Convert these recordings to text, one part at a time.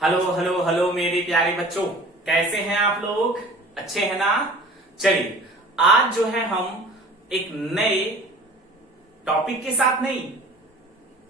Hello hello hello मेरे प्यारे बच्चों, कैसे हैं आप लोग? अच्छे हैं ना? चलिए, आज जो है हम एक नए टॉपिक के साथ नहीं,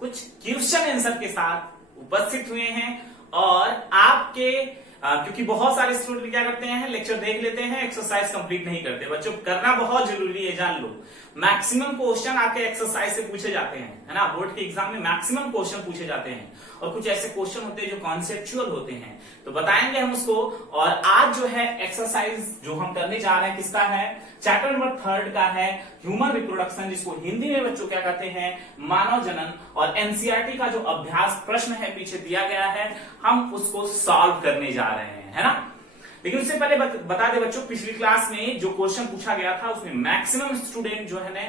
कुछ क्वेश्चन आंसर के साथ उपस्थित हुए हैं। और आपके क्योंकि बहुत सारे स्टूडेंट क्या करते हैं, लेक्चर देख लेते हैं, एक्सरसाइज कंप्लीट नहीं करते। बच्चों, करना बहुत जरूरी है, जान लो। मैक्सिमम क्वेश्चन आपके एक्सरसाइज से पूछे जाते हैं, है ना। बोर्ड के एग्जाम में मैक्सिमम क्वेश्चन पूछे जाते हैं और कुछ ऐसे क्वेश्चन होते हैं जो कॉन्सेप्चुअल होते हैं, तो बताएंगे हम उसको। और आज जो है एक्सरसाइज जो हम करने जा रहे हैं किसका है? चैप्टर नंबर 3 का है, ह्यूमन रिप्रोडक्शन, जिसको हिंदी में बच्चों क्या कहते हैं, मानव जनन। और एनसीईआरटी का जो अभ्यास प्रश्न है पीछे दिया गया है, हम उसको सॉल्व करने जा रहे हैं, है ना। लेकिन उससे पहले बता दे बच्चों, पिछली क्लास में जो क्वेश्चन पूछा गया था उसमें मैक्सिमम स्टूडेंट जो है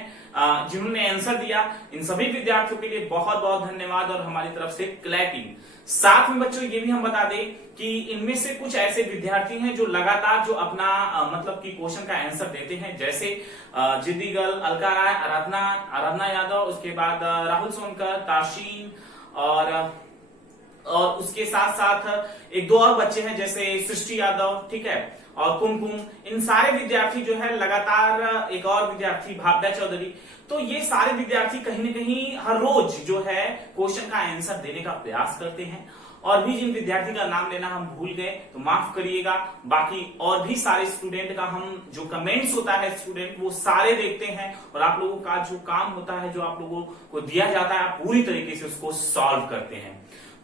जिन्होंने आंसर दिया, इन सभी विद्यार्थियों के लिए बहुत बहुत धन्यवाद और हमारी तरफ से क्लैपिंग। साथ में बच्चों ये भी हम बता दें कि इनमें से कुछ ऐसे विद्यार्थी हैं जो लगातार जो अपना मतलब कि क्वेश्चन का आंसर देते हैं, जैसे जिद्दी गर्ल, अलका राय, आराधना यादव, उसके बाद राहुल सोनकर, ताशीन और उसके साथ साथ एक दो और बच्चे हैं जैसे सृष्टि यादव, ठीक है, और कुमकुम। इन सारे विद्यार्थी जो है लगातार, एक और विद्यार्थी भावना चौधरी, तो ये सारे विद्यार्थी कहीं ना कहीं हर रोज जो है क्वेश्चन का आंसर देने का प्रयास करते हैं। और भी जिन विद्यार्थी का नाम लेना हम भूल गए तो माफ करिएगा। बाकी और भी सारे स्टूडेंट का हम जो कमेंट्स होता है स्टूडेंट वो सारे देखते हैं, और आप लोगों का जो काम होता है, जो आप लोगों को दिया जाता है, आप पूरी तरीके से उसको सॉल्व करते हैं।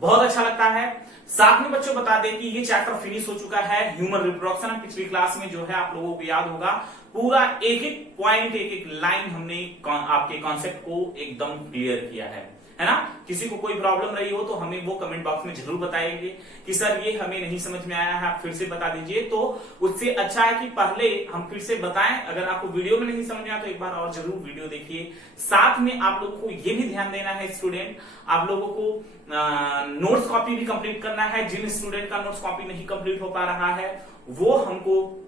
बहुत अच्छा लगता है। साथ में बच्चों बता दें कि ये चैप्टर फिनिश हो चुका है, ह्यूमन रिप्रोडक्शन। पिछली क्लास में जो है आप लोगों को याद होगा, पूरा एक एक पॉइंट, एक एक लाइन हमने आपके कॉन्सेप्ट को एकदम क्लियर किया है ना। किसी को कोई प्रॉब्लम रही हो तो हमें वो कमेंट बॉक्स में जरूर बताएंगे कि सर ये हमें नहीं समझ में आया है, आप फिर से बता दीजिए। तो उससे अच्छा है कि पहले हम फिर से बताएं। अगर आपको वीडियो में नहीं समझ में आया तो एक बार और जरूर वीडियो देखिए। साथ में आप लोगों को ये भी ध्यान देना है स्टूडेंट, आप लोगों को नोट्स कॉपी भी कंप्लीट करना है। जिन स्टूडेंट का नोट्स कॉपी नहीं कंप्लीट हो पा रहा है वो हमको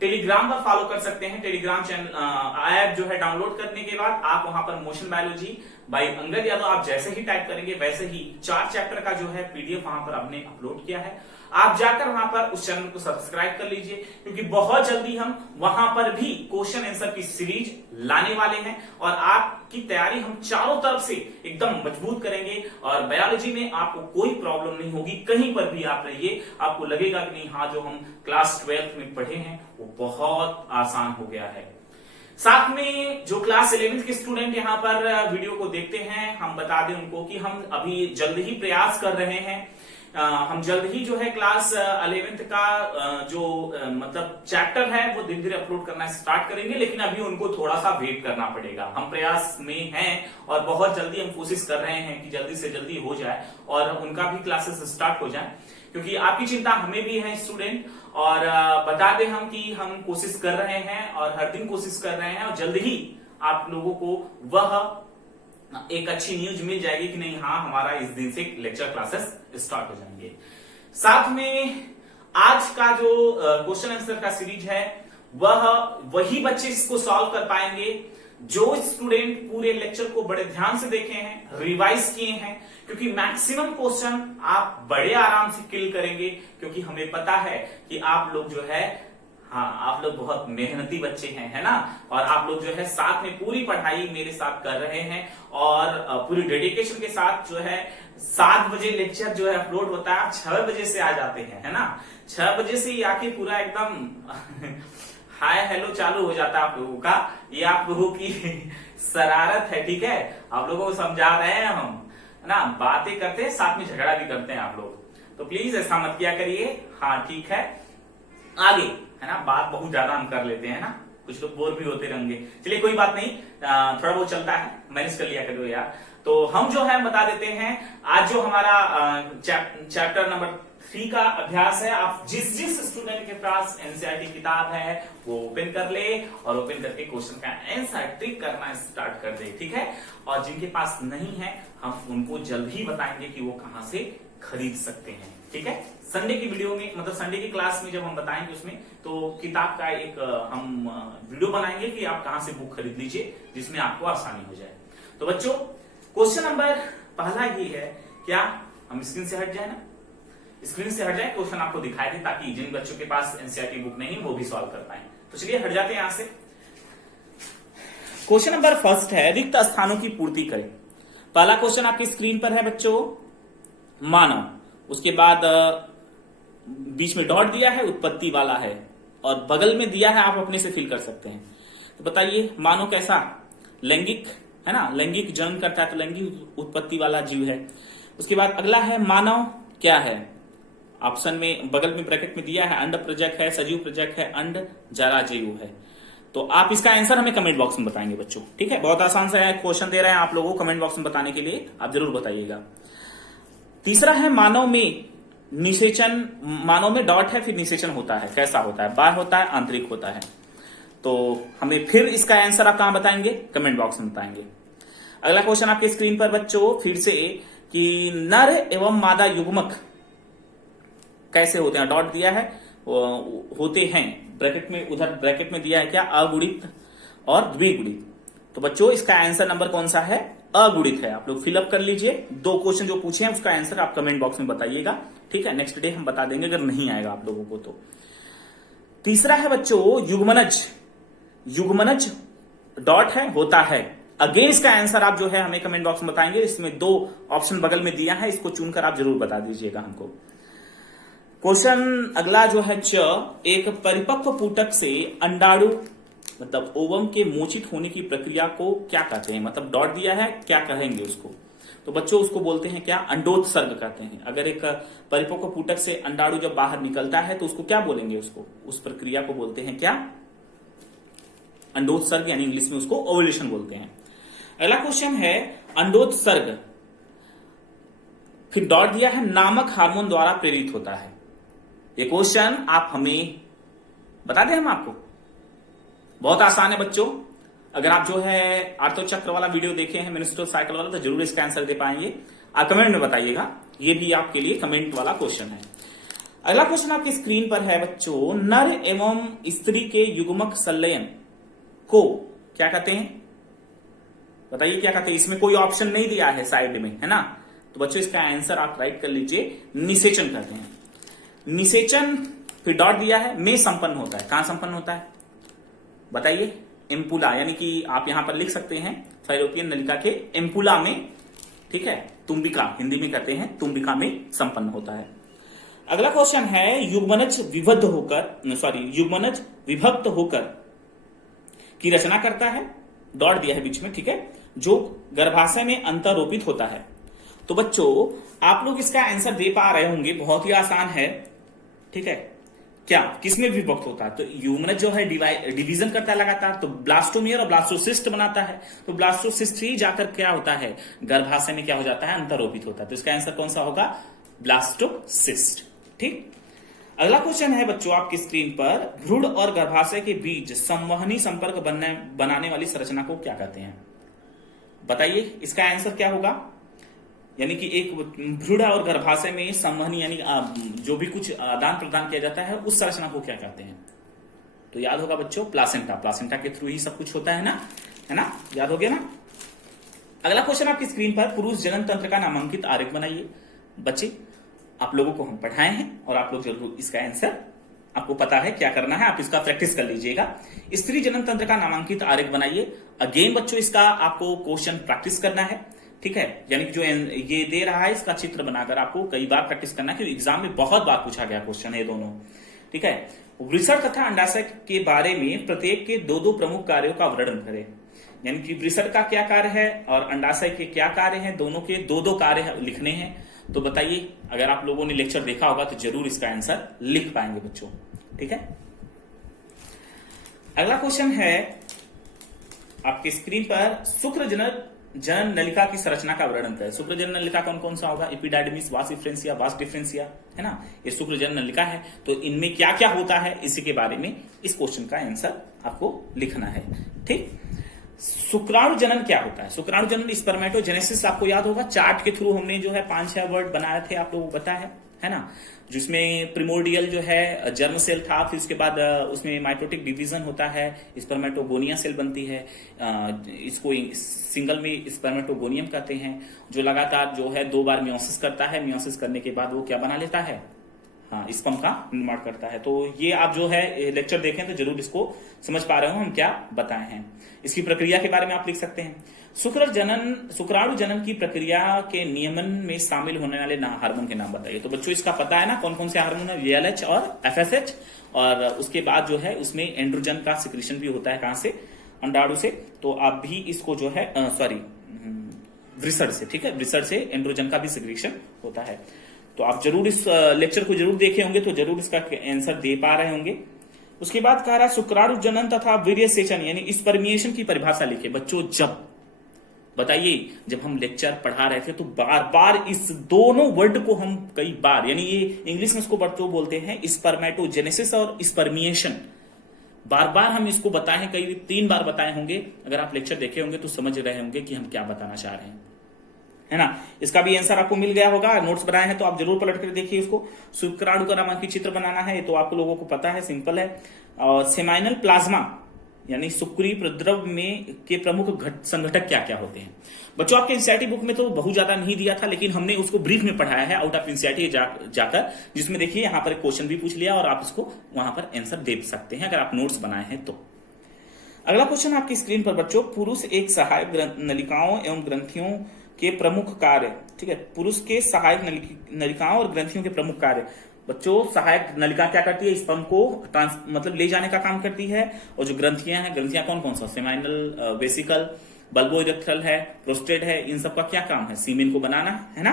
टेलीग्राम पर फॉलो कर सकते हैं। टेलीग्राम चैनल ऐप जो है डाउनलोड करने के बाद आप वहां पर motion biology by Angad Yadav आप जैसे ही टाइप करेंगे वैसे ही 4 चैप्टर का जो है पीडीएफ वहां पर आपने अपलोड किया है। आप जाकर वहां पर उस चैनल को सब्सक्राइब कर लीजिए, क्योंकि बहुत जल्दी हम वहां पर भी क्वेश्चन आंसर की सीरीज लाने वाले हैं और आपकी तैयारी हम चारों तरफ से एकदम मजबूत करेंगे। और बायोलॉजी में आपको कोई प्रॉब्लम नहीं होगी, कहीं पर भी आप रहिए, आपको लगेगा कि नहीं, हाँ, जो हम क्लास 12th में पढ़े हैं वो बहुत आसान हो गया है। साथ में जो क्लास 11th के स्टूडेंट यहाँ पर वीडियो को देखते हैं, हम बता दें उनको कि हम अभी जल्द ही प्रयास कर रहे हैं। हम जल्द ही जो है क्लास 11th का जो मतलब चैप्टर है वो धीरे धीरे अपलोड करना स्टार्ट करेंगे, लेकिन अभी उनको थोड़ा सा वेट करना पड़ेगा। हम प्रयास में हैं और बहुत जल्दी हम कोशिश कर रहे हैं कि जल्दी से जल्दी हो जाए और उनका भी क्लासेस स्टार्ट हो जाए, क्योंकि आपकी चिंता हमें भी है स्टूडेंट। और बता दें हम कि हम कोशिश कर रहे हैं और हर दिन कोशिश कर रहे हैं, और जल्द ही आप लोगों को वह एक अच्छी न्यूज मिल जाएगी कि नहीं, हाँ, हमारा इस दिन से लेक्चर क्लासेस स्टार्ट हो जाएंगे। साथ में आज का जो क्वेश्चन आंसर का सीरीज है वही बच्चे इसको सॉल्व कर पाएंगे जो स्टूडेंट पूरे लेक्चर को बड़े ध्यान से देखे हैं, रिवाइज किए हैं, क्योंकि मैक्सिमम क्वेश्चन आप बड़े आराम से किल करेंगे, क्योंकि हमें पता है कि आप लोग जो है, हाँ, आप लोग बहुत मेहनती बच्चे हैं, है ना। और आप लोग जो है साथ में पूरी पढ़ाई मेरे साथ कर रहे हैं और पूरी डेडिकेशन के साथ जो है 7 बजे लेक्चर जो है अपलोड होता है, आप 6 बजे से आ जाते हैं, है ना। 6 बजे से ही आके पूरा एकदम हाय हेलो चालू हो जाता है आप लोगों का। ये आप लोगों की शरारत है, ठीक है। आप लोगों को समझा रहे हैं हम, है ना। बातें करते हैं, साथ में झगड़ा भी करते हैं आप लोग, तो प्लीज ऐसा मत किया करिए। हाँ, ठीक है, आगे, है ना। बात बहुत ज्यादा हम कर लेते हैं ना, कुछ लोग बोर भी होते रहेंगे। चलिए, कोई बात नहीं, थोड़ा बहुत चलता है, मैनेज कर लिया करो यार। तो हम जो है बता देते हैं, आज जो हमारा चैप्टर नंबर 3 का अभ्यास है, आप जिस स्टूडेंट के पास एनसीईआरटी किताब है वो ओपन कर ले और ओपन करके क्वेश्चन का आंसर टिक करना स्टार्ट कर दे, ठीक है। और जिनके पास नहीं है हम उनको जल्द ही बताएंगे कि वो कहां से खरीद सकते हैं, ठीक है। संडे की वीडियो में, मतलब संडे की क्लास में जब हम बताएंगे उसमें, तो किताब का एक हम वीडियो बनाएंगे कि आप कहां से बुक खरीद लीजिए जिसमें आपको आसानी हो जाए। तो बच्चों, क्वेश्चन नंबर पहला ये है, क्या हम स्क्रीन से हट जाए ना? स्क्रीन से हट जाए, क्वेश्चन आपको दिखाई दे, ताकि जिन बच्चों के पास एनसीईआरटी बुक नहीं वो भी सॉल्व कर पाए। तो चलिए हट जाते हैं यहां से। क्वेश्चन नंबर फर्स्ट है, रिक्त स्थानों की पूर्ति करें। पहला क्वेश्चन आपकी स्क्रीन पर है बच्चों, मानव, उसके बाद बीच में डॉट दिया है, उत्पत्ति वाला है, और बगल में दिया है, आप अपने से फिल कर सकते हैं। तो बताइए मानव कैसा, लैंगिक है ना, लैंगिक जन्म करता है तो लैंगिक उत्पत्ति वाला जीव है। उसके बाद अगला है मानव क्या है, ऑप्शन में बगल में ब्रैकेट में दिया है, अंड प्रजक है, सजीव प्रजक है, अंड जरा जीव है। तो आप इसका आंसर हमें कमेंट बॉक्स में बताएंगे बच्चों, ठीक है। बहुत आसान सा है क्वेश्चन दे रहे हैं आप लोगों को, कमेंट बॉक्स में बताने के लिए आप जरूर बताइएगा। तीसरा है मानव में निषेचन, मानव में डॉट है फिर निषेचन होता है, कैसा होता है, बाह्य होता है, आंतरिक होता है। तो हमें फिर इसका आंसर आप कहां बताएंगे, कमेंट बॉक्स में बताएंगे। अगला क्वेश्चन आपके स्क्रीन पर बच्चों फिर से, कि नर एवं मादा युग्मक कैसे होते हैं, डॉट दिया है, होते हैं, ब्रैकेट में, उधर ब्रैकेट में दिया है क्या, अगुणित और द्विगुणित। तो बच्चों इसका आंसर नंबर कौन सा है, अगुणित है। आप लोग फिलअप कर लीजिए, 2 क्वेश्चन जो पूछे हैं उसका आंसर आप कमेंट बॉक्स में बताइएगा, ठीक है। नेक्स्ट डे हम बता देंगे अगर नहीं आएगा आप लोगों को तो। तीसरा है बच्चों युग्मनज, युग्मनज डॉट है, होता है। अगेन इसका आंसर आप जो है हमें कमेंट बॉक्स में बताएंगे। इसमें 2 ऑप्शन बगल में दिया है, इसको चुनकर आप जरूर बता दीजिएगा हमको। क्वेश्चन अगला जो है च, एक परिपक्व पुटक से अंडाणु मतलब ओवम के मोचित होने की प्रक्रिया को क्या कहते हैं, मतलब डॉट दिया है, क्या कहेंगे उसको। तो बच्चों उसको बोलते हैं क्या, अंडोत्सर्ग कहते हैं। अगर एक परिपक्व पुटक से अंडाणु जब बाहर निकलता है तो उसको क्या बोलेंगे, उसको, उस प्रक्रिया को बोलते हैं क्या, अंडोत्सर्ग, यानी इंग्लिश में उसको ओव्यूलेशन बोलते हैं। अगला क्वेश्चन है अंडोत्सर्ग, फिर डॉट दिया है, नामक हार्मोन द्वारा प्रेरित होता है। ये क्वेश्चन आप हमें बता दें, हम आपको, बहुत आसान है बच्चों। अगर आप जो है आर्तो चक्र वाला वीडियो देखे हैं, मेनिस्ट्रो साइकिल वाला, तो जरूर इसका आंसर दे पाएंगे। आप कमेंट में बताइएगा, ये भी आपके लिए कमेंट वाला क्वेश्चन है। अगला क्वेश्चन आपकी स्क्रीन पर है बच्चों, नर एवं स्त्री के युग्मक संलयन को क्या कहते हैं, बताइए क्या कहते हैं। इसमें कोई ऑप्शन नहीं दिया है साइड में, है ना। तो बच्चों इसका आंसर आप राइट कर लीजिए, निषेचन कहते हैं। निषेचन फिर डॉट दिया है, में संपन्न होता है, कहां संपन्न होता है बताइए, एम्पुला, यानी कि आप यहां पर लिख सकते हैं फैलोपियन नलिका के एम्पुला में, ठीक है, तुम्बिका, हिंदी में कहते हैं तुम्बिका में संपन्न होता है। अगला क्वेश्चन है, युग्मनज विभक्त होकर, सॉरी, युग्मनज विभक्त होकर की रचना करता है, डॉट दिया है बीच में, ठीक है, जो गर्भाशय में अंतरोपित होता है। तो बच्चों आप लोग इसका आंसर दे पा रहे होंगे, बहुत ही आसान है, ठीक है। क्या, किसमें विभक्त होता है, तो युग्मनज जो है डिवीजन करता है लगातार, तो ब्लास्टोमियर और ब्लास्टोसिस्ट बनाता है। तो ब्लास्टोसिस्ट ही जाकर क्या होता है, गर्भाशय में क्या हो जाता है, अंतरोपित होता है। तो इसका आंसर कौन सा होगा, ब्लास्टोसिस्ट, ठीक। अगला क्वेश्चन है बच्चों आपकी स्क्रीन पर, भ्रूण और गर्भाशय के बीच संवहनी संपर्क बनाने वाली संरचना को क्या कहते हैं, बताइए इसका आंसर क्या होगा। यानी कि एक भ्रूण और गर्भाशय में संवहनी, यानी जो भी कुछ आदान प्रदान किया जाता है, उस संरचना को क्या कहते हैं। तो याद होगा बच्चों, प्लासेंटा, प्लासेंटा के थ्रू ही सब कुछ होता है ना, याद हो गया ना। अगला क्वेश्चन आपकी स्क्रीन पर, पुरुष जनन तंत्र का नामांकित आरेख बनाइए। बच्चे आप लोगों को हम पढ़ाए हैं और आप लोग जरूर इसका आंसर आपको पता है क्या करना है, आप इसका प्रैक्टिस कर लीजिएगा। स्त्री जनन तंत्र का नामांकित आरेख बनाइए। अगेन बच्चों इसका आपको क्वेश्चन प्रैक्टिस करना है, ठीक है, यानी कि जो ये दे रहा है इसका चित्र बनाकर आपको कई बार प्रैक्टिस करना है, क्योंकि एग्जाम में बहुत बार पूछा गया क्वेश्चन है दोनों, ठीक है। वृषण तथा अंडाशय के बारे में प्रत्येक के 2-2 प्रमुख कार्यों का वर्णन करें। यानी कि वृषण का क्या कार्य है और अंडाशय के क्या कार्य है, दोनों के 2-2 कार्य लिखने हैं। तो बताइए, अगर आप लोगों ने लेक्चर देखा होगा तो जरूर इसका आंसर लिख पाएंगे बच्चों, ठीक है। अगला क्वेश्चन है आपकी स्क्रीन पर, शुक्र जनन नलिका की संरचना का वर्णन करें। शुक्र जनन नलिका कौन कौन सा होगा, एपिडाइडमिस, वास डिफरेंशिया, वास डिफरेंशिया, है ना, ये शुक्र जनन नलिका है। तो इनमें क्या क्या होता है, इसी के बारे में इस क्वेश्चन का आंसर आपको लिखना है, ठीक। शुक्राणु जनन क्या होता है, शुक्राणु जनन स्पर्मेटोजेनेसिस आपको याद होगा, चार्ट के थ्रू हमने जो है 5-6 वर्ड बनाए थे, आप लोगों को पता है ना, जिसमें प्रिमोर्डियल जो है जर्म सेल था, फिर उसके बाद उसमें माइटोटिक डिवीजन होता है, स्पर्मेटोगोनिया सेल बनती है, इसको सिंगल में स्पर्मेटोगोनियम कहते हैं, जो लगातार जो है 2 बार मियोसिस करता है। मियोसिस करने के बाद वो क्या बना लेता है, हाँ स्पर्म का निर्माण करता है। तो ये आप जो है लेक्चर देखें तो जरूर इसको समझ पा रहे हो हम क्या बताए हैं। इसकी प्रक्रिया के बारे में आप लिख सकते हैं। शुक्राणु जनन की प्रक्रिया के नियमन में शामिल होने वाले हार्मोन के नाम बताइए। तो बच्चों इसका पता है ना कौन कौन से हार्मोन है, VLH और FSH। और उसके बाद जो है उसमें एंड्रोजन का सिक्रीशन भी होता है, कहां से, अंडाणु से। तो आप भी इसको जो है वृषण से, ठीक है, वृषण से एंड्रोजन का भी सिक्रीशन होता है। तो आप जरूर इस लेक्चर को जरूर देखे होंगे तो जरूर इसका आंसर दे पा रहे होंगे। उसके बाद कह रहा है शुक्राणु जनन तथा वीर्य सेचन यानी स्पर्मिएशन की परिभाषा लिखे। बच्चों जब बताइए जब हम लेक्चर पढ़ा रहे थे तो बार बार इस दोनों वर्ड को हम कई बार, यानी ये इंग्लिश में इसको बच्चों बोलते हैं स्पर्मेटोजेनेसिस और स्पर्मिएशन, बार बार हम इसको बताए हैं, कई 3 बार बताए होंगे। अगर आप लेक्चर देखे होंगे तो समझ रहे होंगे कि हम क्या बताना चाह रहे हैं, है ना। इसका भी आंसर आपको मिल गया होगा, नोट्स बनाए हैं तो आप जरूर पलट कर देखिए इसको। शुक्राणु का नामांकित चित्र बनाना है तो आप लोगों को पता है, सिंपल है। और सेमाइनल प्लाज्मा यानी शुक्री प्रद्रव में के प्रमुख संघटक क्या क्या होते हैं। बच्चों आपके एनसीईआरटी बुक में तो बहुत ज्यादा नहीं दिया था, लेकिन हमने उसको ब्रीफ में पढ़ाया है आउट ऑफ एनसीईआरटी जाकर, जिसमें देखिए यहां पर क्वेश्चन भी पूछ लिया और आप इसको वहां पर आंसर दे सकते हैं अगर आप नोट्स बनाए हैं तो। अगला क्वेश्चन आपकी स्क्रीन पर बच्चों, पुरुष एक सहायक नलिकाओं एवं ग्रंथियों के प्रमुख कार्य, ठीक है, पुरुष के सहायक नलिकाओं और ग्रंथियों के प्रमुख कार्य। बच्चों सहायक नलिका क्या करती है, स्पर्म को मतलब ले जाने का काम करती है। और जो ग्रंथियां हैं, ग्रंथियां कौन कौन सा, सेमाइनल, वेसिकल, बल्बो इरेक्टल है, प्रोस्टेट है, इन सब का क्या काम है, सीमेन को बनाना, है ना,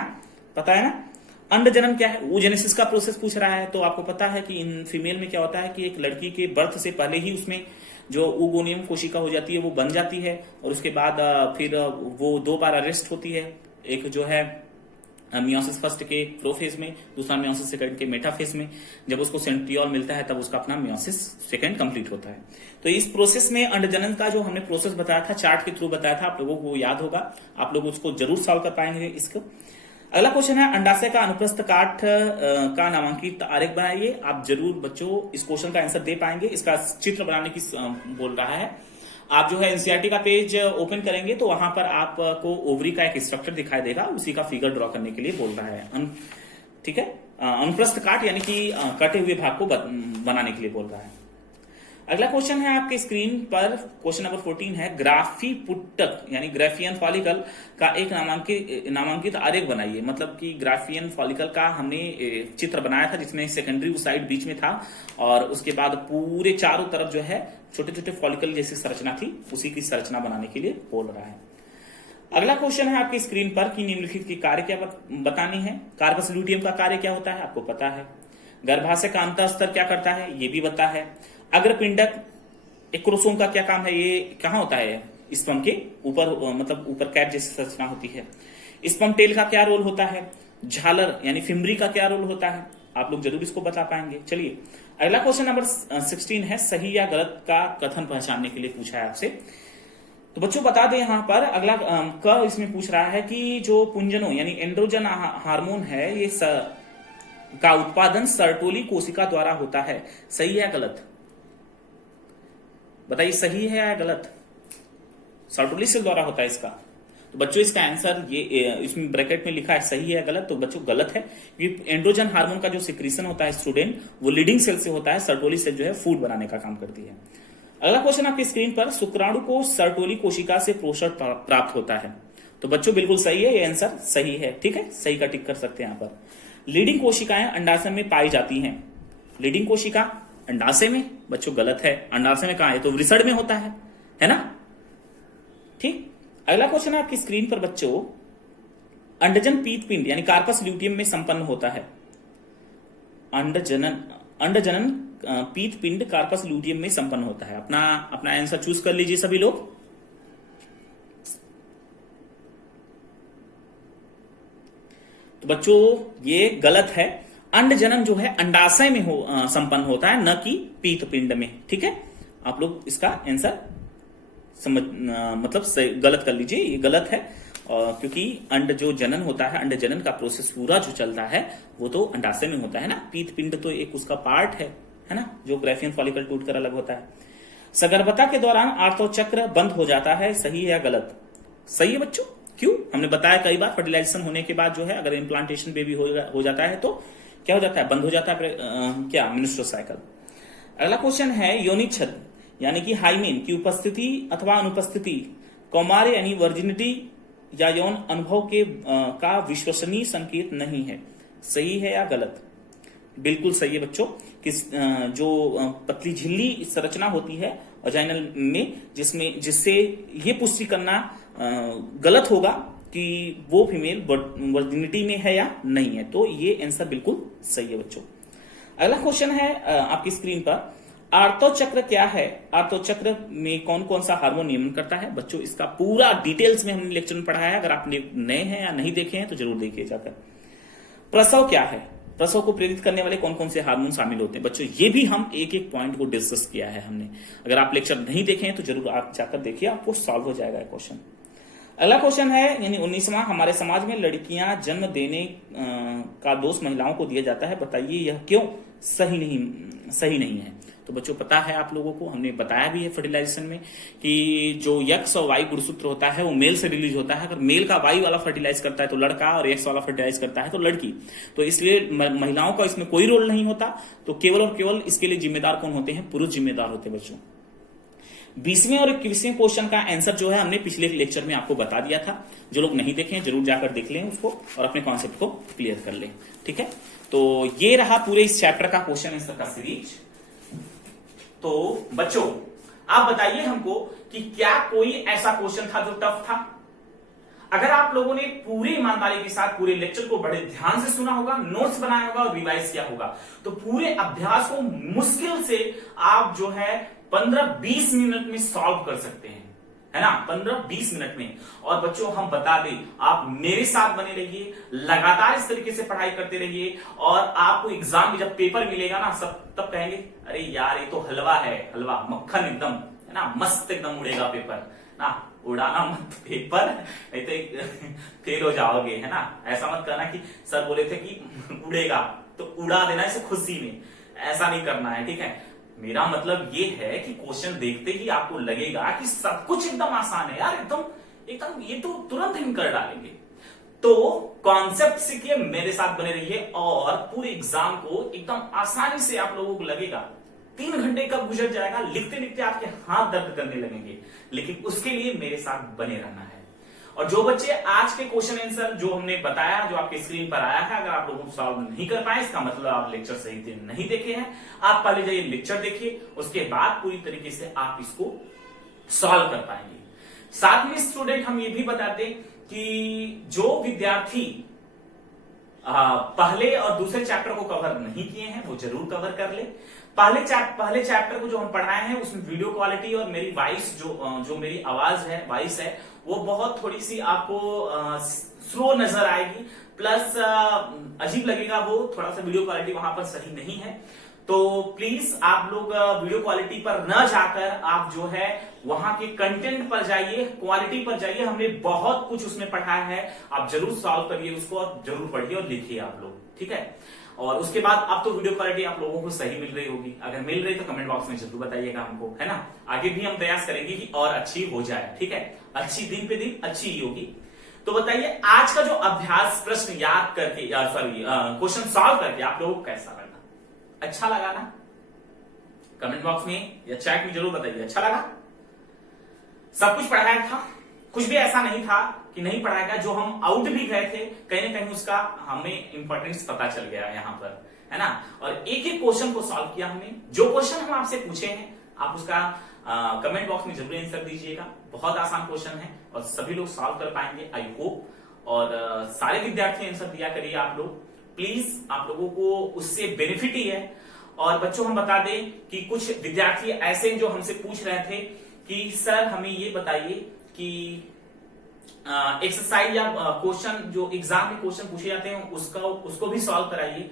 पता है ना। अंडजनन क्या है, oogenesis का प्रोसेस पूछ रहा है। तो आपको पता है कि इन फीमेल में क्या होता है कि एक लड़की के बर्थ से पहले ही उसमें जो oogoनियम कोशिका हो जाती है वो बन जाती है, और उसके बाद फिर वो 2 बार अरेस्ट होती है। एक जो है मियोसिस फर्स्ट के प्रोफेज में, दूसरा मियोसिस सेकंड के मेटाफेज में। जब उसको सेंट्रियोल मिलता है तब उसका अपना मियोसिस सेकंड कंप्लीट होता है। तो इस प्रोसेस में अंडजनन का जो हमने प्रोसेस बताया था, चार्ट के थ्रू बताया था, आप लोगों को याद होगा, आप लोग उसको जरूर सॉल्व कर पाएंगे इसको। अगला क्वेश्चन है, अंडाशय का अनुप्रस्थ काट का नामांकित आरेख बनाइए। आप जरूर बच्चों इस क्वेश्चन का आंसर दे पाएंगे। इसका चित्र बनाने की बोल रहा है। आप जो है एनसीईआरटी का पेज ओपन करेंगे तो वहां पर आपको ओवरी का एक स्ट्रक्चर दिखाई देगा, उसी का फिगर ड्रॉ करने के लिए बोल रहा है, ठीक है। अनुप्रस्थ काट यानी कि कटे हुए भाग को बनाने के लिए बोल रहा है। अगला क्वेश्चन है आपके स्क्रीन पर, क्वेश्चन नंबर 14 है, ग्राफी पुट्टक यानी ग्राफियन फॉलिकल का एक नामांकित आरेख बनाइए। मतलब कि ग्राफियन फॉलिकल का हमने चित्र बनाया था जिसमें सेकेंडरी साइड बीच में था और उसके बाद पूरे चारों तरफ जो है छोटे छोटे फॉलिकल जैसी संरचना थी, उसी की संरचना बनाने के लिए बोल रहा है। अगला क्वेश्चन है आपकी स्क्रीन पर कि निम्नलिखित की कार्य क्या बतानी है। कार्पस ल्यूटियम का कार्य क्या होता है, आपको पता है। गर्भाशय का अंतः स्तर क्या करता है, ये भी पता है। अग्रपिंडक एक क्रोमोसोम का क्या काम है, ये कहां होता है, स्पर्म के ऊपर, मतलब ऊपर कैप जैसी संरचना होती है। स्पर्म टेल का क्या रोल होता है। झालर यानी फिमरी का क्या रोल होता है, आप लोग जरूर इसको बता पाएंगे। चलिए अगला क्वेश्चन नंबर 16 है, सही या गलत का कथन पहचानने के लिए पूछा है आपसे। तो बच्चों बता दें यहां पर अगला क इसमें पूछ रहा है कि जो पुंजनों यानी एंड्रोजन हार्मोन है, ये का उत्पादन सर्टोली कोशिका द्वारा होता है, सही है गलत, बताइए सही है या गलत। सर्टोली सेल द्वारा होता है इसका। तो बच्चों इसका आंसर ये इसमें ब्रैकेट में लिखा है सही है गलत, तो बच्चों गलत है, क्योंकि एंड्रोजन हार्मोन का जो सिक्रीशन होता है स्टूडेंट, वो लीडिंग सेल से होता है। सर्टोली सेल जो है फूड बनाने का काम करती है। अगला क्वेश्चन आपकी स्क्रीन पर, शुक्राणु को सर्टोली कोशिका से पोषण प्राप्त होता है। तो बच्चों बिल्कुल सही है, ये आंसर सही है, ठीक है, सही का टिक कर सकते हैं यहाँ पर। लीडिंग कोशिकाएं अंडाशय में पाई जाती हैं। लीडिंग कोशिका अंडाशय में, बच्चों गलत है, अंडाशय में कहां है, तो वृषण में होता है ना, ठीक। अगला क्वेश्चन है आपकी स्क्रीन पर बच्चों, अंडजन पीत पिंड यानी कार्पस ल्यूटियम में संपन्न होता है। अंडजनन पीत पिंड कार्पस ल्यूटियम में संपन्न होता है। अपना आंसर चूज कर लीजिए सभी लोग। तो बच्चों ये गलत है, अंडजनन जो है अंडाशय में संपन्न होता है, न कि पीत पिंड में, ठीक है। आप लोग इसका आंसर मतलब गलत कर लीजिए, ये गलत है। क्योंकि अंड जो जनन होता है, अंड जनन का प्रोसेस पूरा जो चलता है वो तो अंडाशय में होता है ना। पीत पिंड तो एक उसका पार्ट है ना, जो ग्राफियन फॉलिकल टूटकर अलग होता है। सगर्भता के दौरान आर्तव चक्र बंद हो जाता है, सही है या गलत। सही है बच्चों, क्यों, हमने बताया कई बार, फर्टिलाइजेशन होने के बाद जो है अगर इम्प्लांटेशन बेबी हो जाता है तो क्या हो जाता है, बंद हो जाता है क्या, मेंस्ट्रुअल साइकिल। अगला क्वेश्चन है योनिच्छद यानी कि हाइमेन की उपस्थिति अथवा अनुपस्थिति कौमार्य यानी वर्जिनिटी या यौन अनुभव के का विश्वसनीय संकेत नहीं है। सही है या गलत? बिल्कुल सही है बच्चों। जो पतली झिल्ली संरचना होती है वजाइनल में, जिससे ये पुष्टि करना गलत होगा कि वो फीमेल वर्जिनिटी में है या नहीं है। तो ये आंसर बिल्कुल सही है बच्चों। अगला क्वेश्चन है आपकी स्क्रीन पर, आर्तो चक्र क्या है? आर्तो चक्र में कौन कौन सा हार्मोन नियमन करता है? बच्चों इसका पूरा डिटेल्स में हमने लेक्चर में पढ़ाया है, अगर आप नए हैं या नहीं देखे हैं तो जरूर देखिए जाकर। प्रसव क्या है? प्रसव को प्रेरित करने वाले कौन कौन से हार्मोन शामिल होते हैं? बच्चों ये भी हम एक एक पॉइंट को डिस्कस किया है हमने, अगर आप लेक्चर नहीं देखे हैं तो जरूर आप जाकर देखिए, आपको सॉल्व हो जाएगा क्वेश्चन। अगला क्वेश्चन है यानी 19वां, हमारे समाज में लड़कियां जन्म देने का दोष महिलाओं को दिया जाता है, बताइए यह क्यों सही नहीं है। तो बच्चों पता है आप लोगों को, हमने बताया भी है फर्टिलाइजेशन में कि जो एक्स और वाई गुणसूत्र होता है वो मेल से रिलीज होता है। अगर मेल का वाई वाला फर्टिलाइज करता है तो लड़का, और एक्स वाला फर्टिलाइज करता है तो लड़की। तो इसलिए महिलाओं का इसमें कोई रोल नहीं होता। तो केवल और केवल इसके लिए जिम्मेदार कौन होते हैं? पुरुष जिम्मेदार होते हैं बच्चों। 20वें और 21वें क्वेश्चन का आंसर जो है हमने पिछले लेक्चर में आपको बता दिया था। जो लोग नहीं देखे हैं जरूर जाकर देख लें उसको और अपने कॉन्सेप्ट को क्लियर कर लें। ठीक है, तो ये रहा पूरे इस चैप्टर का क्वेश्चन आंसर का सीरीज। तो बच्चों आप बताइए हमको कि क्या कोई ऐसा क्वेश्चन था जो टफ था? अगर आप लोगों ने पूरी ईमानदारी के साथ पूरे लेक्चर को बड़े ध्यान से सुना होगा, नोट्स बनाया होगा और रिवाइज किया होगा, तो पूरे अभ्यास को मुश्किल से आप जो है 15-20 मिनट में सॉल्व कर सकते हैं, है ना, 15-20 मिनट में। और बच्चों हम बता दें, आप मेरे साथ बने रहिए, लगातार इस तरीके से पढ़ाई करते रहिए, और आपको एग्जाम में जब पेपर मिलेगा ना, सब तब कहेंगे अरे यार ये तो हलवा है, हलवा मक्खन एकदम, है ना, मस्त एकदम उड़ेगा पेपर ना। उड़ाना मत पेपर, नहीं तो फेल हो जाओगे, है ना। ऐसा मत करना कि सर बोले थे कि उड़ेगा तो उड़ा देना इसे खुशी में, ऐसा नहीं करना है, ठीक है। मेरा मतलब ये है कि क्वेश्चन देखते ही आपको लगेगा कि सब कुछ एकदम आसान है यार, एकदम एकदम ये तो तुरंत हम कर डालेंगे। तो कॉन्सेप्ट सीखिए, मेरे साथ बने रहिए, और पूरे एग्जाम को एकदम आसानी से आप लोगों को लगेगा। 3 घंटे कब गुजर जाएगा, लिखते लिखते आपके हाथ दर्द करने लगेंगे, लेकिन उसके लिए मेरे साथ बने रहना है। और जो बच्चे आज के क्वेश्चन आंसर जो हमने बताया, जो आपके स्क्रीन पर आया है, अगर आप लोगों को सॉल्व नहीं कर पाए, इसका मतलब आप लेक्चर सही से नहीं देखे हैं। आप पहले जाइए लेक्चर देखिए, उसके बाद पूरी तरीके से आप इसको सॉल्व कर पाएंगे। साथ में स्टूडेंट हम ये भी बताते कि जो विद्यार्थी पहले और दूसरे चैप्टर को कवर नहीं किए हैं वो जरूर कवर कर ले। पहले चैप्टर को जो हम पढ़ाए हैं उसमें वीडियो क्वालिटी और मेरी वॉइस जो मेरी आवाज है, वॉइस है, वो बहुत थोड़ी सी आपको स्लो नजर आएगी, प्लस अजीब लगेगा, वो थोड़ा सा वीडियो क्वालिटी वहां पर सही नहीं है। तो प्लीज आप लोग वीडियो क्वालिटी पर न जाकर आप जो है वहां के कंटेंट पर जाइए, क्वालिटी पर जाइए। हमने बहुत कुछ उसमें पढ़ाया है, आप जरूर सॉल्व करिए उसको और जरूर पढ़िए और लिखिए आप लोग, ठीक है। और उसके बाद अब तो वीडियो क्वालिटी आप लोगों को सही मिल रही होगी, अगर मिल रही तो कमेंट बॉक्स में जरूर बताइएगा हमको, है ना। आगे भी हम प्रयास करेंगे कि और अच्छी हो जाए, ठीक है, अच्छी दिन पे दिन अच्छी ही होगी। तो बताइए आज का जो अभ्यास प्रश्न याद करके क्वेश्चन सॉल्व करके आप लोगों को कैसा लगा? अच्छा लगा ना? कमेंट बॉक्स में या चैट में जरूर बताइए, अच्छा लगा? सब कुछ पढ़ाया था, कुछ भी ऐसा नहीं था कि नहीं पढ़ाया गया। जो हम आउट भी गए थे कहीं ना कहीं उसका हमें इंपॉर्टेंस पता चल गया यहाँ पर, है ना। और एक एक क्वेश्चन को सॉल्व किया हमने। जो क्वेश्चन हम आपसे पूछे हैं आप उसका कमेंट बॉक्स में जरूर आंसर दीजिएगा। बहुत आसान क्वेश्चन है और सभी लोग सॉल्व कर पाएंगे, आई होप। और सारे विद्यार्थी आंसर दिया करिए आप लोग, प्लीज, आप लोगों को उससे बेनिफिट ही है। और बच्चों हम बता दें कि कुछ विद्यार्थी ऐसे जो हमसे पूछ रहे थे कि सर हमें ये बताइए कि एक्सरसाइज या क्वेश्चन जो एग्जाम में क्वेश्चन पूछे जाते हैं उसको भी सॉल्व कराइए।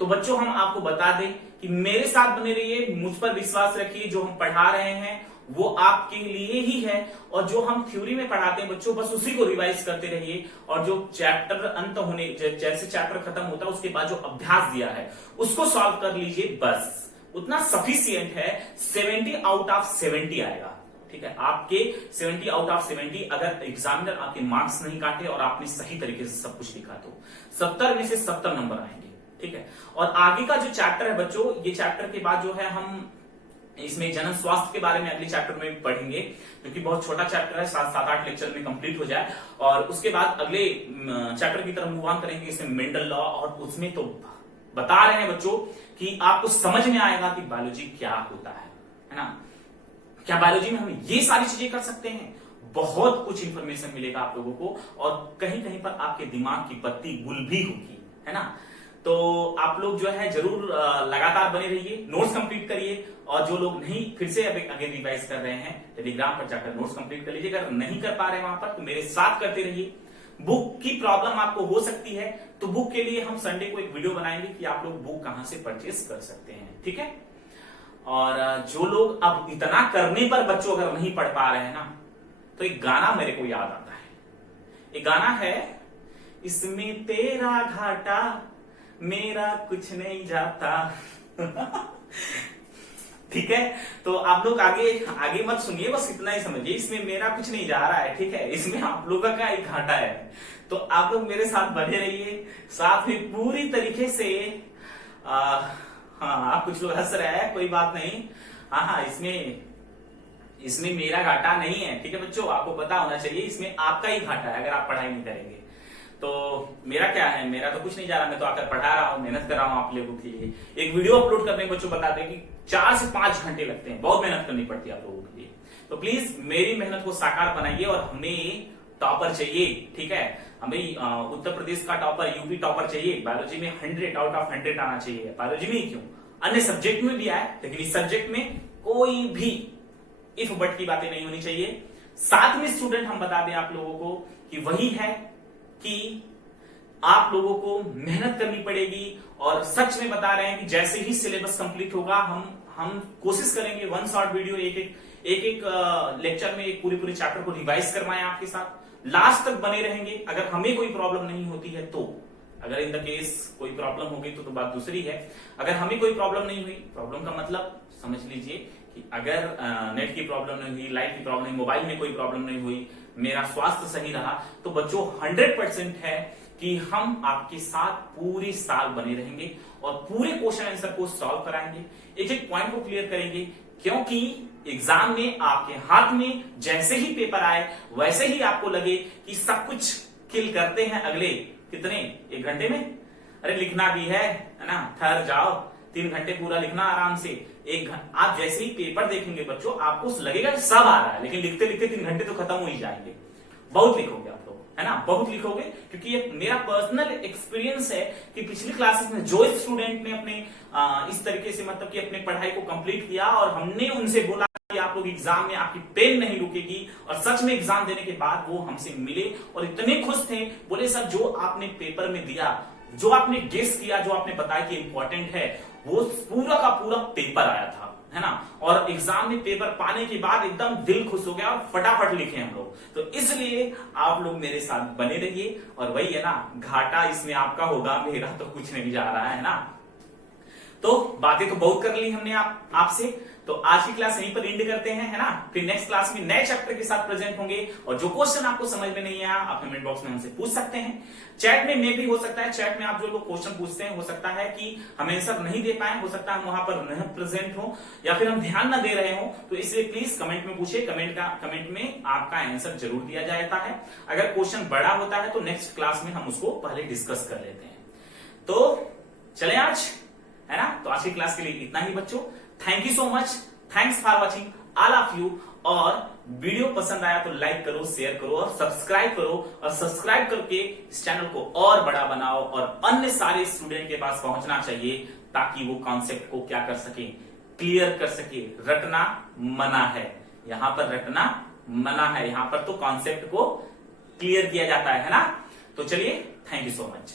तो बच्चों हम आपको बता दें कि मेरे साथ बने रहिए, मुझ पर विश्वास रखिए, जो हम पढ़ा रहे हैं वो आपके लिए ही है। और जो हम थ्योरी में पढ़ाते हैं बच्चों, बस उसी को रिवाइज करते रहिए। और जो चैप्टर अंत होने जैसे चैप्टर खत्म होता है उसके बाद जो अभ्यास दिया है उसको सॉल्व कर लीजिए, बस उतना सफिशियंट है। 70 आउट ऑफ 70 आएगा, ठीक है। आपके 70 आउट ऑफ 70 अगर एग्जामिनर आपके मार्क्स नहीं काटे और आपने सही तरीके से सब कुछ लिखा तो 70 में से 70 नंबर आएंगे, ठीक है। और आगे का जो चैप्टर है बच्चों, ये चैप्टर के बाद जो है हम इसमें जनन स्वास्थ्य के बारे में अगले चैप्टर में पढ़ेंगे, क्योंकि बहुत छोटा चैप्टर है, 7-8 लेक्चर में कंप्लीट हो जाए। और उसके बाद अगले चैप्टर की तरफ मूव ऑन करेंगे, इसमें मेंटल लॉ, और उसमें तो बता रहे हैं बच्चों कि आपको समझ में आएगा कि बायोलॉजी क्या होता है ना। क्या बायोलॉजी में हम ये सारी चीजें कर सकते हैं, बहुत कुछ इंफॉर्मेशन मिलेगा आप लोगों को, और कहीं कहीं पर आपके दिमाग की बत्ती गुल भी होगी, है ना। तो आप लोग जो है जरूर लगातार बने रहिए, नोट्स कंप्लीट करिए, और जो लोग नहीं फिर से अभी रिवाइज कर रहे हैं, टेलीग्राम पर जाकर नोट्स कंप्लीट कर लीजिए। अगर नहीं कर पा रहे वहां पर तो मेरे साथ करते रहिए। बुक की प्रॉब्लम आपको हो सकती है, तो बुक के लिए हम संडे को एक वीडियो बनाएंगे कि आप लोग बुक कहां से परचेस कर सकते हैं, ठीक है। और जो लोग अब इतना करने पर बच्चों अगर नहीं पढ़ पा रहे हैं ना, तो एक गाना मेरे को याद आता है। एक गाना है, इसमें तेरा घाटा मेरा कुछ नहीं जाता ठीक है। तो आप लोग आगे मत सुनिए, बस इतना ही समझिए, इसमें मेरा कुछ नहीं जा रहा है, ठीक है। इसमें आप लोगों का एक घाटा है। तो आप लोग मेरे साथ बने रहिए, साथ में पूरी तरीके से हाँ, कुछ लोग हंस रहे हैं, कोई बात नहीं। हाँ, इसमें मेरा घाटा नहीं है, ठीक है बच्चों। आपको पता होना चाहिए इसमें आपका ही घाटा है अगर आप पढ़ाई नहीं करेंगे। तो मेरा क्या है, मेरा तो कुछ नहीं जा रहा, मैं तो आकर पढ़ा रहा हूँ, मेहनत कर रहा हूँ आप लोगों के लिए। एक वीडियो अपलोड करने में बच्चों बता दें कि 4 से 5 घंटे लगते हैं, बहुत मेहनत करनी पड़ती है आप लोगों के लिए। तो प्लीज मेरी मेहनत को साकार बनाइए, और हमें टॉपर चाहिए, ठीक है। हमें उत्तर प्रदेश का टॉपर, यूपी टॉपर चाहिए। बायोलॉजी में 100 आउट ऑफ 100 आना चाहिए। बायोलॉजी में ही क्यों, अन्य सब्जेक्ट में भी आए, लेकिन इस सब्जेक्ट में कोई भी इफ बट की बातें नहीं होनी चाहिए। साथ में स्टूडेंट हम बता दें आप लोगों को कि वही है कि आप लोगों को मेहनत करनी पड़ेगी, और सच में बता रहे हैं कि जैसे ही सिलेबस कंप्लीट होगा हम कोशिश करेंगे 1 शॉर्ट वीडियो एक लेक्चर में एक पूरे चैप्टर को रिवाइज करवाएं आपके साथ। लास्ट तक बने रहेंगे। अगर हमें कोई प्रॉब्लम नहीं होती है तो, अगर इन द केस कोई प्रॉब्लम हो गई तो बात दूसरी है। अगर हमें कोई प्रॉब्लम नहीं हुई, प्रॉब्लम का मतलब समझ लीजिए कि अगर नेट की प्रॉब्लम नहीं हुई, लाइट की प्रॉब्लम नहीं, मोबाइल में कोई प्रॉब्लम नहीं हुई, मेरा स्वास्थ्य सही रहा, तो बच्चों 100% है कि हम आपके साथ पूरे साल बने रहेंगे और पूरे क्वेश्चन आंसर को सॉल्व कराएंगे, एक पॉइंट को क्लियर करेंगे। क्योंकि एग्जाम में आपके हाथ में जैसे ही पेपर आए वैसे ही आपको लगे कि सब कुछ किल करते हैं अगले 1 घंटे में। अरे लिखना भी है ना, ठहर जाओ, 3 घंटे पूरा लिखना आराम से। आप जैसे ही पेपर देखेंगे बच्चों, आपको लगेगा कि सब आ रहा है, लेकिन लिखते लिखते 3 घंटे तो खत्म हो ही जाएंगे। बहुत लिखोगे आप लोग, है ना, बहुत लिखोगे, क्योंकि ये मेरा पर्सनल एक्सपीरियंस है कि पिछली क्लासेस में जो स्टूडेंट ने अपने इस तरीके से मतलब कि अपने पढ़ाई को कंप्लीट किया, और हमने उनसे बोला कि आप लोग एग्जाम में आपकी पेन नहीं रुकेगी, और सच में एग्जाम देने के बाद वो हमसे मिले और इतने खुश थे, बोले सर जो आपने पेपर में दिया, जो आपने गेस किया, जो आपने बताया कि इंपॉर्टेंट है, वो पूरा का पूरा पेपर आया था, है ना। और एग्जाम में पेपर पाने के बाद एकदम दिल खुश हो गया और फटाफट लिखे हम लोग। तो इसलिए आप लोग मेरे साथ बने रहिए, और वही है ना, घाटा इसमें आपका होगा, मेरा तो कुछ नहीं जा रहा है ना। तो बातें तो बहुत कर ली हमने आपसे, तो आज की क्लास यहीं पर एंड करते हैं, है ना। फिर नेक्स्ट क्लास में नए चैप्टर के साथ प्रेजेंट होंगे, और जो क्वेश्चन आपको समझ में नहीं आया आप कमेंट बॉक्स में हमसे पूछ सकते हैं। चैट में भी हो सकता है, चैट में आप जो लोग क्वेश्चन पूछते हैं, हो सकता है कि हम आंसर नहीं दे पाए, हो सकता है हम वहां पर नहीं प्रेजेंट हो, या फिर हम ध्यान न दे रहे हो, तो इसलिए प्लीज कमेंट में पूछिए। कमेंट में आपका आंसर जरूर दिया जाता है। अगर क्वेश्चन बड़ा होता है तो नेक्स्ट क्लास में हम उसको पहले डिस्कस कर लेते हैं। तो चले आज, है ना। तो आज की क्लास के लिए इतना ही बच्चों। Thank you so much, thanks for watching all of you. और वीडियो पसंद आया तो लाइक करो, शेयर करो और सब्सक्राइब करो, और सब्सक्राइब करके इस चैनल को और बड़ा बनाओ, और अन्य सारे स्टूडेंट के पास पहुंचना चाहिए, ताकि वो कॉन्सेप्ट को क्या कर सके, क्लियर कर सके। रटना मना है, यहां पर रटना मना है, यहां पर तो कॉन्सेप्ट को क्लियर किया जाता है ना। तो चलिए, थैंक यू सो मच।